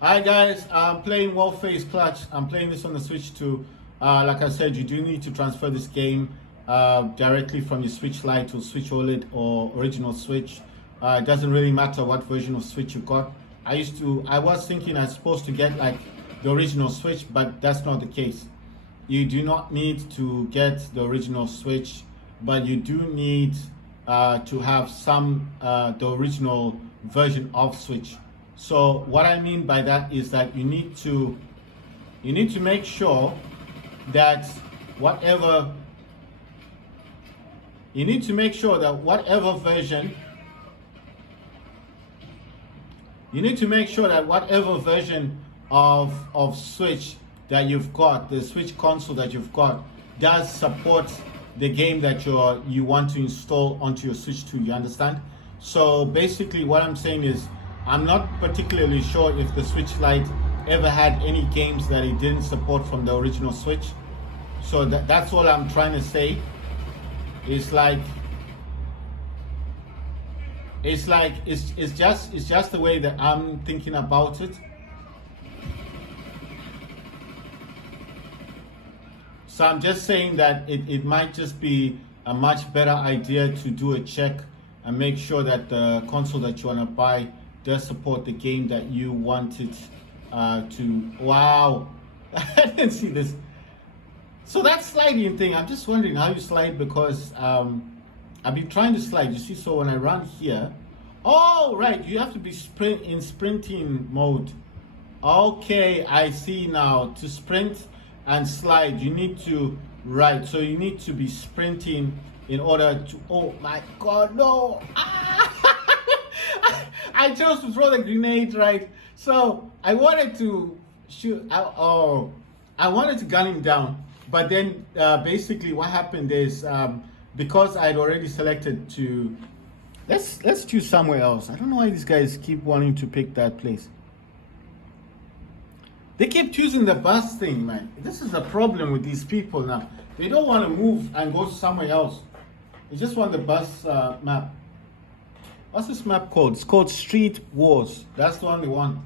Hi guys, I'm playing Warface Clutch. I'm playing this on the Switch 2. Like I said, you do need to transfer this game directly from your Switch Lite to Switch OLED or original Switch. It doesn't really matter what version of Switch you got. I was thinking I was supposed to get like the original Switch, but that's not the case. You do not need to get the original Switch, but you do need to have the original version of Switch. So what I mean by that is that you need to make sure that whatever you need to make sure that whatever version you need to make sure that whatever version of Switch that you've got, the Switch console that you've got, does support the game that you want to install onto your Switch 2. You understand? So basically what I'm saying is I'm not particularly sure if the Switch Lite ever had any games that it didn't support from the original Switch. So that's all I'm trying to say. It's just the way that I'm thinking about it. So I'm just saying that it might just be a much better idea to do a check and make sure that the console that you want to buy does support the game that you wanted to. Wow, I didn't see this. So that sliding thing, I'm just wondering how you slide, because I've been trying to slide. You see, so when I run here, oh right, you have to be in sprinting mode. Okay, I see now. To sprint and slide, you need to, right, so you need to be sprinting in order to, oh my god, no. I chose to throw the grenade, right? So I wanted to shoot. I wanted to gun him down, but then basically what happened is because I'd already selected to, let's choose somewhere else. I don't know why these guys keep wanting to pick that place. They keep choosing the bus thing, man. This is a problem with these people now. They don't want to move and go somewhere else. They just want the bus map. What's this map called? It's called Street Wars. That's the only one.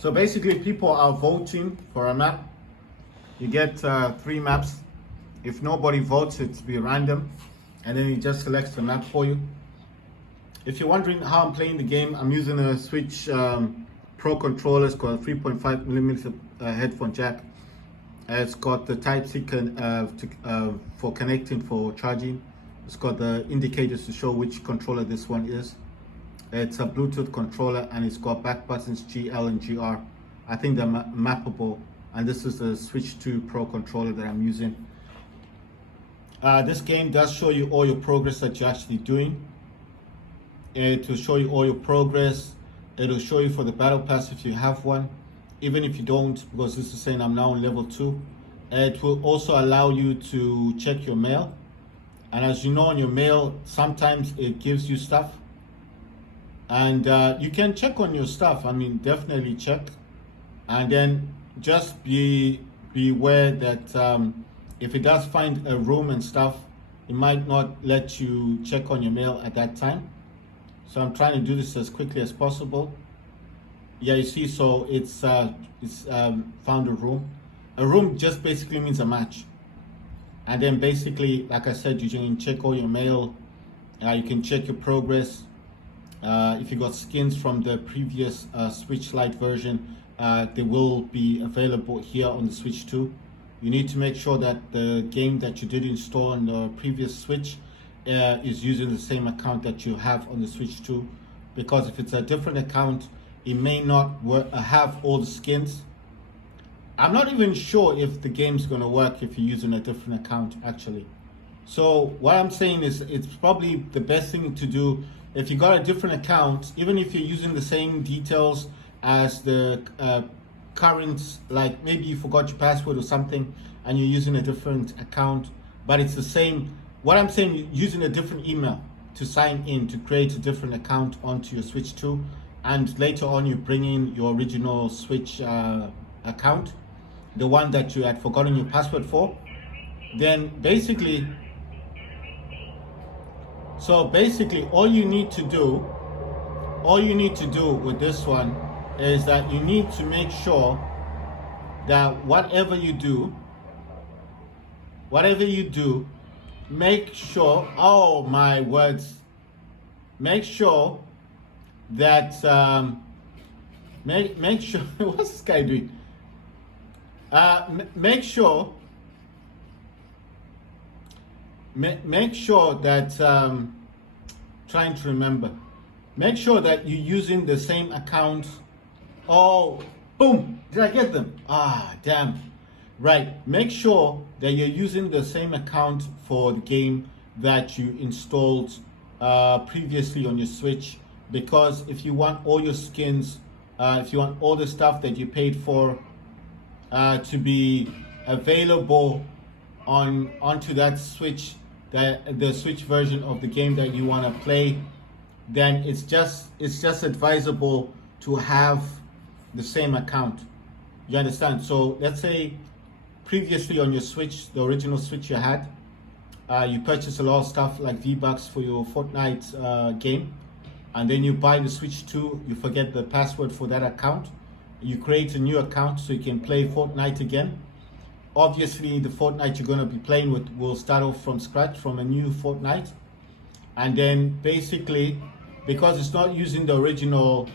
So basically people are voting for a map. You get 3 maps. If nobody votes, it's be random, and then it just selects the map for you. If you're wondering how I'm playing the game, I'm using a Switch Pro controller. It's got a 3.5mm headphone jack. It's got the Type-C for connecting for charging. It's got the indicators to show which controller this one is. It's a Bluetooth controller, and it's got back buttons G, L, and GR. I think they're mappable, and this is the Switch 2 Pro controller that I'm using. This game does show you all your progress that you're actually doing. It will show you all your progress. It will show you for the battle pass if you have one, even if you don't, because this is saying I'm now on level 2. It will also allow you to check your mail, and as you know, on your mail sometimes it gives you stuff, and you can check on your stuff. I mean, definitely check, and then just beware that if it does find a room and stuff, it might not let you check on your mail at that time. So I'm trying to do this as quickly as possible. Yeah, you see, so it's found a room. A room just basically means a match. And then basically, like I said, you can check all your mail. You can check your progress. If you got skins from the previous Switch Lite version, they will be available here on the Switch 2. You need to make sure that the game that you did install on the previous Switch is using the same account that you have on the Switch 2, because if it's a different account, it may not have all the skins. I'm not even sure if the game's going to work if you're using a different account, actually. So what I'm saying is it's probably the best thing to do if you got a different account, even if you're using the same details as the current, like maybe you forgot your password or something and you're using a different account, but it's the same. What I'm saying, using a different email to sign in to create a different account onto your Switch 2, and later on you bring in your original Switch account, the one that you had forgotten your password for, then basically So basically, all you need to do with this one is that you need to make sure that whatever you do, make sure, oh my words, make sure that make sure what's this guy doing? Make sure that trying to remember. Make sure that you're using the same account. Oh, boom! Did I get them? Ah, damn. Right. Make sure that you're using the same account for the game that you installed previously on your Switch. Because if you want all your skins, if you want all the stuff that you paid for to be available onto that Switch, the Switch version of the game that you want to play, then it's just advisable to have the same account. You understand? So let's say previously on your Switch, the original Switch you had, you purchased a lot of stuff like V-Bucks for your Fortnite game, and then you buy the Switch 2, you forget the password for that account, you create a new account so you can play Fortnite again. Obviously, the Fortnite you're going to be playing with will start off from scratch, from a new Fortnite, and then basically, because it's not using the original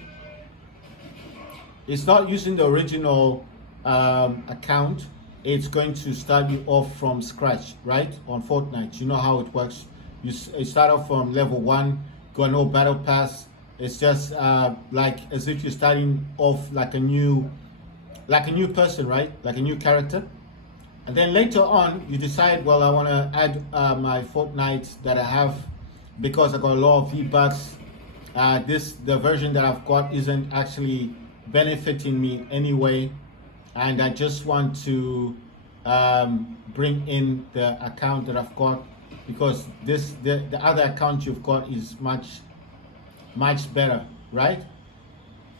account, it's going to start you off from scratch, right? On Fortnite, you know how it works. You start off from level 1, got no battle pass. It's just like as if you're starting off like a new person, right? Like a new character. And then later on, you decide, well, I want to add my Fortnite that I have because I got a lot of V-Bucks. The version that I've got isn't actually benefiting me anyway, and I just want to bring in the account that I've got because the other account you've got is much better, right?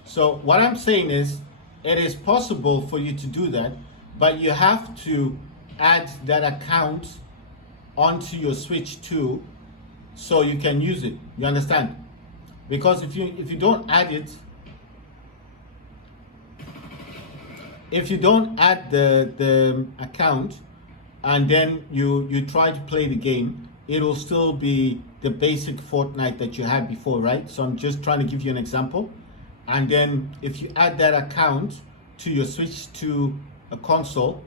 So what I'm saying is, it is possible for you to do that, but you have to add that account onto your Switch 2 so you can use it. You understand? Because if you don't add it, if you don't add the account and then you try to play the game, it'll still be the basic Fortnite that you had before, right? So I'm just trying to give you an example. And then if you add that account to your Switch 2 console,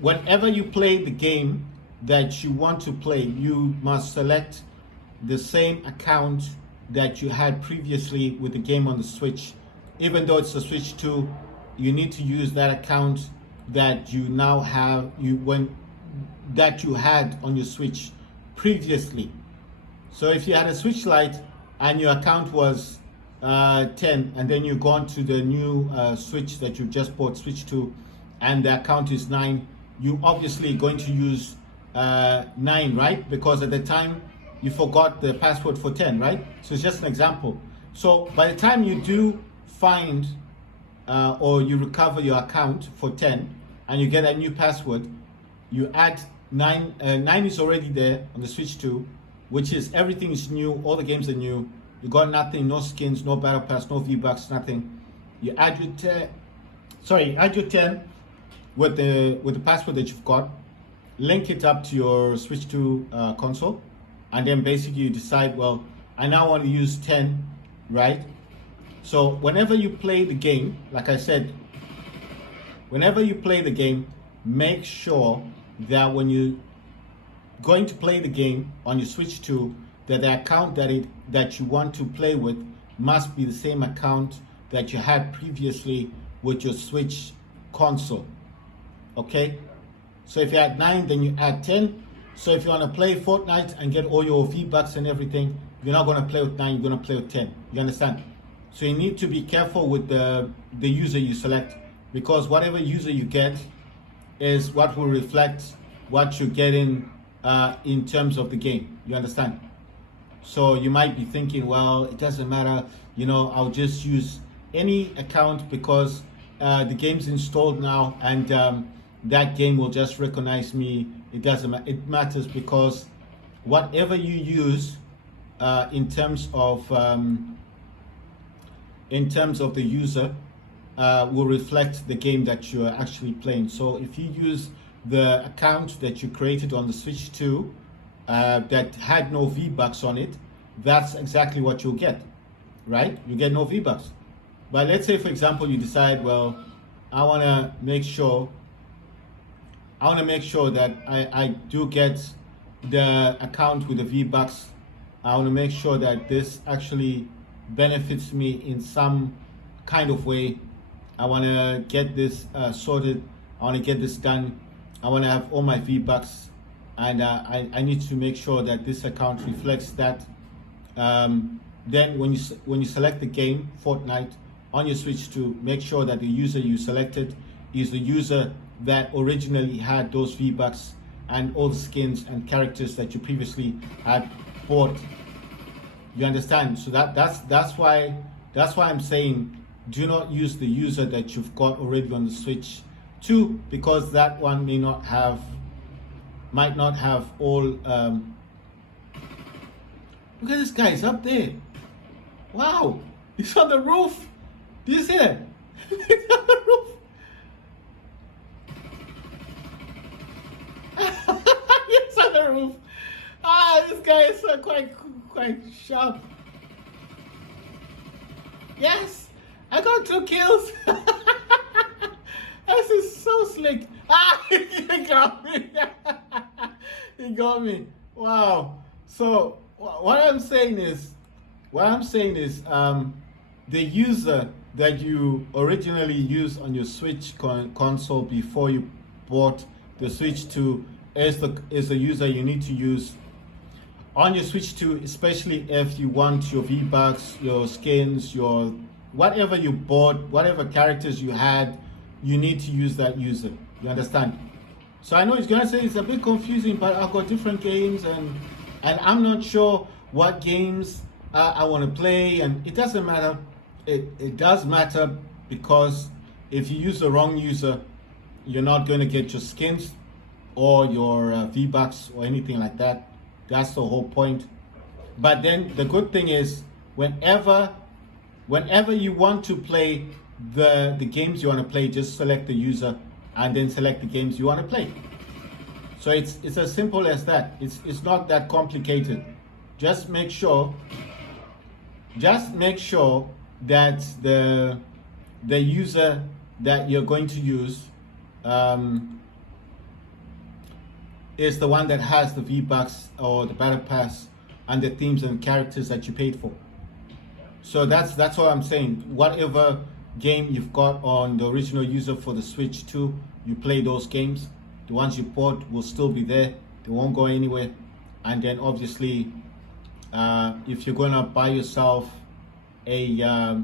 whenever you play the game that you want to play, you must select the same account that you had previously with the game on the Switch. Even though it's a Switch 2, you need to use that account that you now have that you had on your Switch previously. So if you had a Switch Lite and your account was 10, and then you go on to the new Switch that you just bought, Switch 2, and the account is 9, you obviously going to use 9, right? Because at the time you forgot the password for 10, right? So it's just an example. So by the time you do find or you recover your account for 10 and you get a new password, you add 9. 9 is already there on the Switch 2, which is everything is new, all the games are new. You got nothing, no skins, no battle pass, no V-Bucks, nothing. You add your 10 with the password that you've got, link it up to your Switch 2 console, and then basically you decide, well, I now want to use 10, right? So whenever you play the game, like I said, whenever you play the game, make sure that when you're going to play the game on your Switch 2, that the account that you want to play with must be the same account that you had previously with your Switch console. Okay? So if you add 9, then you add 10. So if you want to play Fortnite and get all your V-Bucks and everything, you're not going to play with 9, you're going to play with 10. You understand? So you need to be careful with the user you select, because whatever user you get is what will reflect what you're getting in terms of the game. You understand? So you might be thinking, well, it doesn't matter, I'll just use any account because the game's installed now and that game will just recognize me. It doesn't matter. It matters because whatever you use in terms of the user will reflect the game that you're actually playing. So if you use the account that you created on the Switch 2 that had no V-Bucks on it, that's exactly what you'll get, right? You get no V-Bucks. But let's say, for example, you decide, well, I want to make sure that I do get the account with the V-Bucks. I want to make sure that this actually benefits me in some kind of way. I want to get this sorted. I want to get this done. I want to have all my V-Bucks, and I need to make sure that this account reflects that. Then when you select the game, Fortnite, on your Switch 2, make sure that the user you selected is the user that originally had those V-Bucks and all the skins and characters that you previously had bought. You understand? So that's why I'm saying do not use the user that you've got already on the Switch 2, because that one might not have all. Look at this guy, he's up there. Wow, he's on the roof. Do you see that? He's on the roof. He's on the roof. This guy is quite sharp. Yes, I got 2 kills. This is so slick. He got me. He got me. Wow. So what I'm saying is, the user that you originally used on your Switch console before you bought the Switch 2 is the user you need to use on your Switch 2, especially if you want your V-Bucks, your skins, your whatever you bought, whatever characters you had, you need to use that user. You understand? So I know it's gonna say it's a bit confusing, but I've got different games and I'm not sure what games I want to play, and it doesn't matter. It does matter, because if you use the wrong user, you're not going to get your skins or your V-Bucks or anything like that. That's the whole point. But then the good thing is, whenever you want to play the games you want to play, just select the user and then select the games you want to play. So it's as simple as that. It's not that complicated. Just make sure that the user that you're going to use is the one that has the V-Bucks or the Battle Pass and the themes and characters that you paid for. So that's what I'm saying. Whatever game you've got on the original user for the Switch 2, you play those games. The ones you bought will still be there. They won't go anywhere. And then obviously, if you're gonna buy yourself the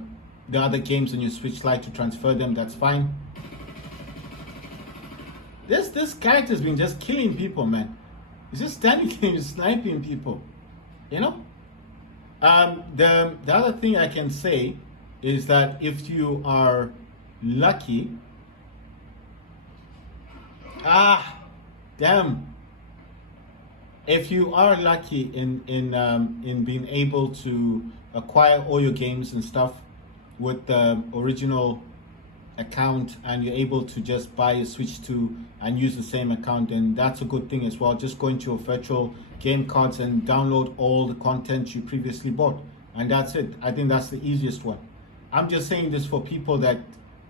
other games on your Switch Lite to transfer them, that's fine. This character's been just killing people, man. He's just standing here and sniping people, you know. The other thing I can say is that if you are lucky, if you are lucky in being able to acquire all your games and stuff with the original account, and you're able to just buy a Switch 2 and use the same account, and that's a good thing as well. Just go into your virtual game cards and download all the content you previously bought, and that's it. I think that's the easiest one. I'm just saying this for people that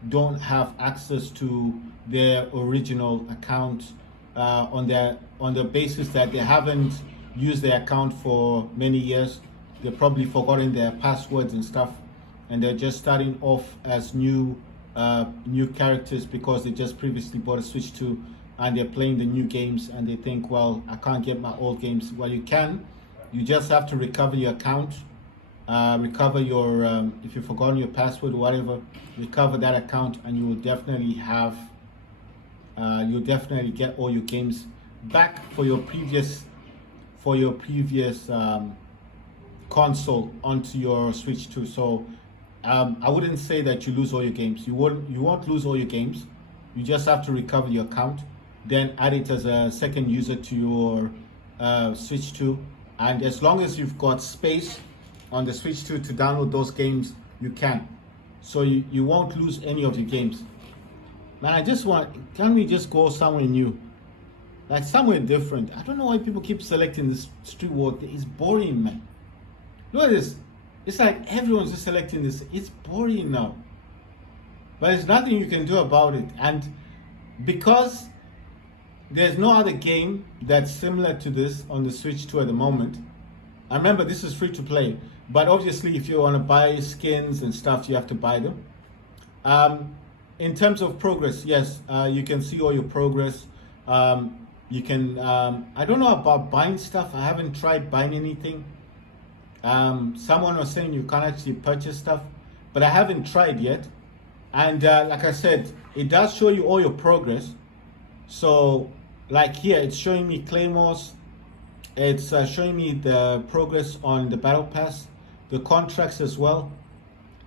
don't have access to their original account on the basis that they haven't used their account for many years. They've probably forgotten their passwords and stuff, and they're just starting off as new characters because they just previously bought a Switch 2 and they're playing the new games, and they think, well, I can't get my old games. Well, you can. You just have to recover your account, recover your if you've forgotten your password or whatever, recover that account, and you will definitely have you'll definitely get all your games back for your previous console onto your Switch 2. So I wouldn't say that you lose all your games. You won't lose all your games. You just have to recover your account, then add it as a second user to your Switch 2, And as long as you've got space on the Switch 2 to download those games, you can. So you won't lose any of your games. Man, I just want, can we just go somewhere new? Like somewhere different. I don't know why people keep selecting this Street War. It's boring, man. Look at this. It's like everyone's just selecting this. It's boring now. But there's nothing you can do about it. And because there's no other game that's similar to this on the Switch 2 at the moment. I remember this is free to play. But obviously if you want to buy skins and stuff, you have to buy them. In terms of progress, yes, you can see all your progress. You can, I don't know about buying stuff. I haven't tried buying anything. Someone was saying you can't actually purchase stuff, but I haven't tried yet. And like I said, it does show you all your progress. So like here, it's showing me claymores. It's showing me the progress on the battle pass, the contracts as well.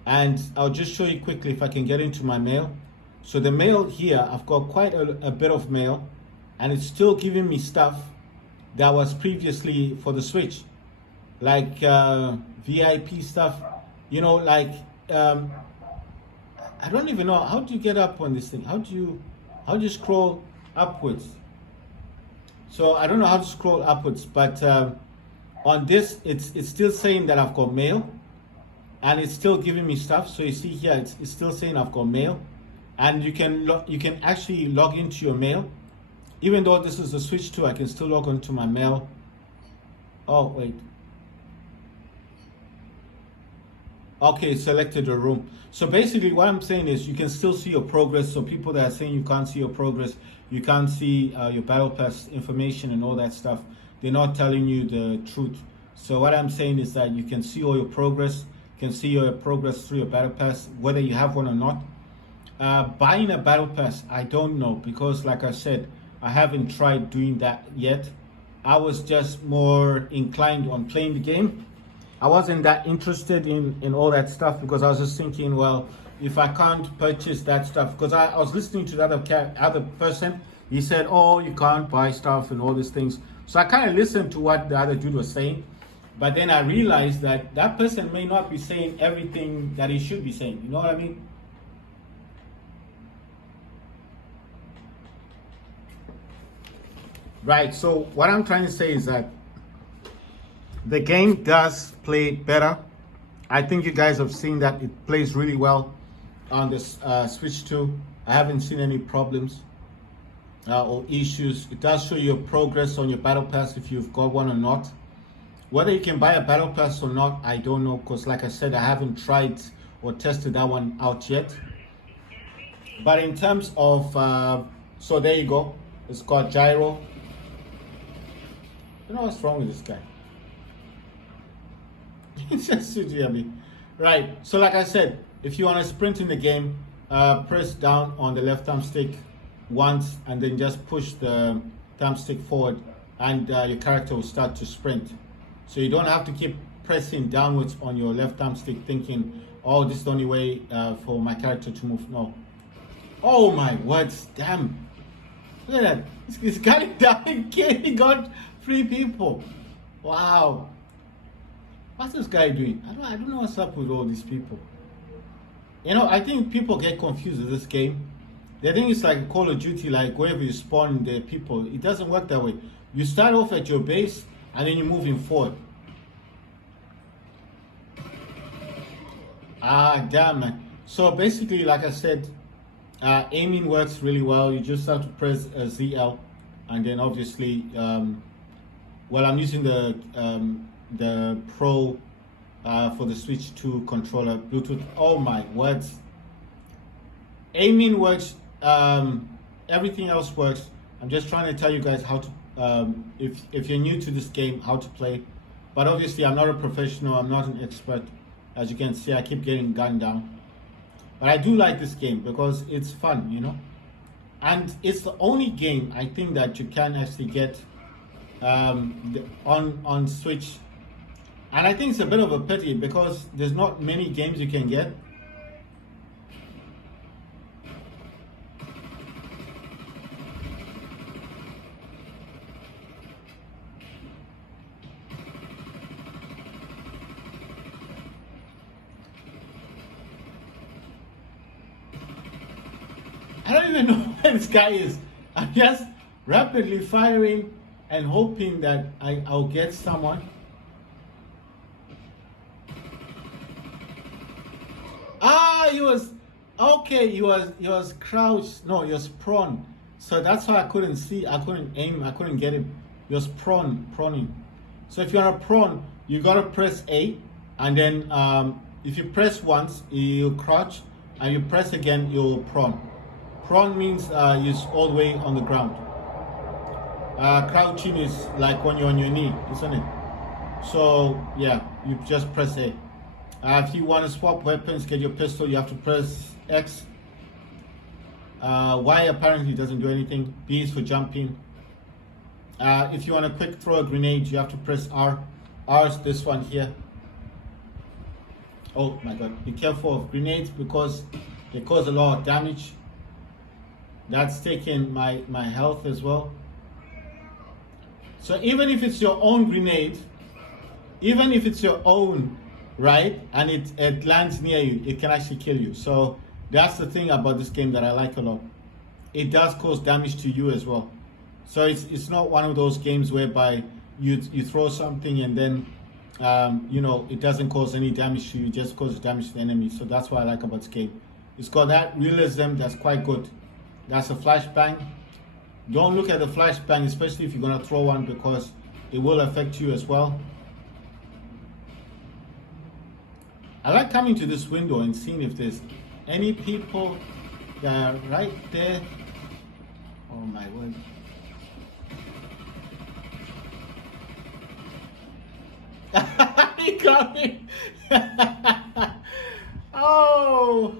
And I'll just show you quickly if I can get into my mail. So the mail here, I've got quite a bit of mail, and it's still giving me stuff that was previously for the Switch, like VIP stuff, you know, like I don't even know how do you get up on this thing. How do you scroll upwards? So I don't know how to scroll upwards, but on this it's still saying that I've got mail, and it's still giving me stuff. So you see here, it's still saying I've got mail, and you can actually log into your mail. Even though this is a Switch 2, I can still log into my mail. Oh, wait. Okay, selected a room. So basically what I'm saying is you can still see your progress. So people that are saying you can't see your progress, you can't see your battle pass information and all that stuff, they're not telling you the truth. So what I'm saying is that you can see all your progress. You can see your progress through your battle pass, whether you have one or not. Buying a battle pass, I don't know, because like I said, I haven't tried doing that yet. I was just more inclined on playing the game. I wasn't that interested in all that stuff, because I was just thinking, well, if I can't purchase that stuff, because I was listening to the other person, he said, oh, you can't buy stuff and all these things. So I kind of listened to what the other dude was saying, but then I realized that that person may not be saying everything that he should be saying. You know what I mean? Right, so what I'm trying to say is that the game does play better. I think you guys have seen that it plays really well on this Switch 2. I haven't seen any problems or issues. It does show your progress on your battle pass if you've got one or not. Whether you can buy a battle pass or not, I don't know, because like I said, I haven't tried or tested that one out yet. But in terms of, so there you go. It's got gyro. I don't know what's wrong with this guy. It's just me. Right, so like I said, if you want to sprint in the game, press down on the left thumbstick once and then just push the thumbstick forward, and your character will start to sprint. So you don't have to keep pressing downwards on your left thumbstick thinking, oh, this is the only way for my character to move. No. Oh my words, damn. Look at that. This guy died, he got 3 people. Wow. What's this guy doing? I don't know what's up with all these people. You know, I think people get confused with this game. They think it's like Call of Duty, like wherever you spawn the people. It doesn't work that way. You start off at your base and then you're moving forward. Ah, damn, man. So basically, like I said, aiming works really well. You just have to press ZL, and then obviously, well, I'm using the Pro for the Switch 2 controller, Bluetooth. Oh my words. Aiming works, everything else works. I'm just trying to tell you guys how to, if you're new to this game, how to play. But obviously I'm not a professional, I'm not an expert. As you can see, I keep getting gunned down. But I do like this game because it's fun, you know. And it's the only game I think that you can actually get on Switch. And I think it's a bit of a pity because there's not many games you can get. I don't even know where this guy is. I'm just rapidly firing and hoping that I'll get someone. He was okay. He was crouched. No, he was prone. So that's why I couldn't see. I couldn't aim. I couldn't get him. He was proning. So if you're on a prone, you gotta press A, and then if you press once, you crouch, and you press again, you'll prone. Prone means you're all the way on the ground. Crouching is like when you're on your knee, isn't it? So yeah, you just press A. If you want to swap weapons, get your pistol, you have to press X. Y apparently doesn't do anything. B is for jumping. If you want to quick throw a grenade, you have to press R. R is this one here. Oh my god, be careful of grenades because they cause a lot of damage. That's taking my health as well. So even if it's your own grenade, even if it's your own, right, and it lands near you, it can actually kill you. So that's the thing about this game that I like a lot. It does cause damage to you as well. So it's not one of those games whereby you throw something and then it doesn't cause any damage to you, it just causes damage to the enemy. So that's what I like about this game. It's got that realism that's quite good. That's a flashbang. Don't look at the flashbang, especially if you're gonna throw one, because it will affect you as well. I like coming to this window and seeing if there's any people that are right there. Oh my word. He got me. Oh.